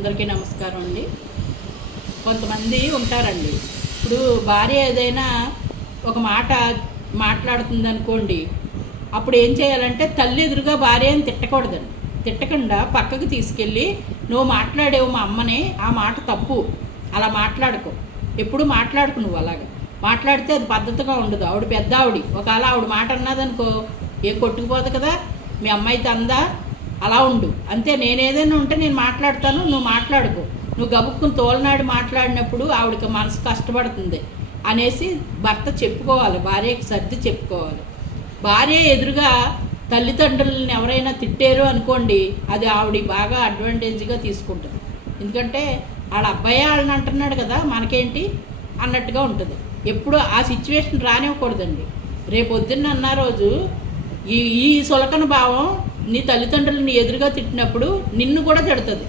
అందరికీ నమస్కారం అండి. కొంతమంది ఉంటారండి, ఇప్పుడు భార్య ఏదైనా ఒక మాట మాట్లాడుతుంది అనుకోండి, అప్పుడు ఏం చేయాలంటే తల్లి ఎదురుగా భార్య అని తిట్టకూడదండి. తిట్టకుండా పక్కకు తీసుకెళ్ళి, నువ్వు మాట్లాడేవు మా అమ్మని, ఆ మాట తప్పు, అలా మాట్లాడుకో, ఎప్పుడు మాట్లాడుకు, నువ్వు అలాగా మాట్లాడితే అది పద్ధతిగా ఉండదు. ఆవిడ పెద్ద ఒకవేళ ఆవిడ మాట అన్నదనుకో ఏం కొట్టుకుపోదు కదా, మీ అమ్మాయితో అందా, అలా ఉండు అంతే. నేనేదైనా ఉంటే నేను మాట్లాడతాను, నువ్వు మాట్లాడుకో. నువ్వు గబుక్కుని తోలనాడు మాట్లాడినప్పుడు ఆవిడకి మనసు కష్టపడుతుంది అనేసి భర్త చెప్పుకోవాలి, భార్యకి సర్ది చెప్పుకోవాలి. భార్య ఎదురుగా తల్లిదండ్రులని ఎవరైనా తిట్టారు అనుకోండి, అది ఆవిడ బాగా అడ్వాంటేజ్గా తీసుకుంటుంది. ఎందుకంటే వాళ్ళ అబ్బాయి వాళ్ళని అంటున్నాడు కదా, మనకేంటి అన్నట్టుగా ఉంటుంది. ఎప్పుడు ఆ సిచ్యువేషన్ రానివ్వకూడదండి. రేపొద్దున్న అన్న రోజు ఈ సులకన భావం నీ తల్లిదండ్రులు నీ ఎదురుగా తిట్టినప్పుడు నిన్ను కూడా తిడుతుంది.